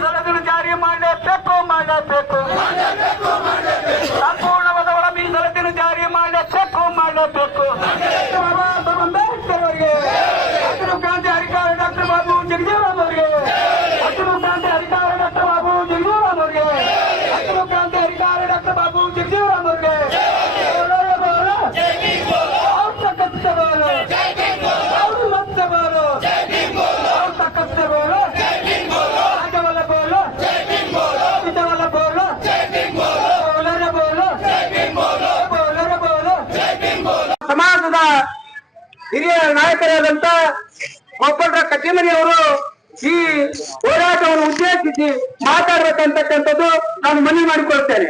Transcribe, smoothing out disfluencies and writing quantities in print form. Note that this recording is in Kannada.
ಮೀಸಲನ್ನು ಜಾರಿ ಮಾಡಲೇಬೇಕು ಸಂಪೂರ್ಣವಾದ ಒಳ ಮೀಸಲನ್ನು ಜಾರಿ ಮಾಡಲೇಬೇಕು ಬಾಬಾ ಸಾಹೇಬ್ ಅಂಬೇಡ್ಕರ್ ಅವರಿಗೆ ಹಸಿರು ಕ್ರಾಂತಿ ಅಧಿಕಾರ ಡಾಕ್ಟರ್ ಬಾಬು ಜಗಜೀವರಾಮ್ ಅವರಿಗೆ ಹಸಿರು ಕ್ರಾಂತಿ ಅಧಿಕಾರ ಡಾಕ್ಟರ್ ಬಾಬು ಜಗಜೀವರಾಮ್ ಅವರಿಗೆ ಹಸಿರು ಕ್ರಾಂತಿ ಅಧಿಕಾರ ಡಾಕ್ಟರ್ ಬಾಬು ಜಗಜೀವರಾಮ್ ಅವರಿಗೆ ಸಮಾಜದ ಹಿರಿಯ ನಾಯಕರಾದಂತ ಗೋಪಾಲರಾವ್ ಕಟ್ಟಿಮನಿ ಅವರು ಈ ಹೋರಾಟವನ್ನು ಉದ್ದೇಶಿಸಿ ಮಾತಾಡಬೇಕಂತಕ್ಕಂಥದ್ದು ನಾನು ಮನವಿ ಮಾಡಿಕೊಳ್ತೇನೆ.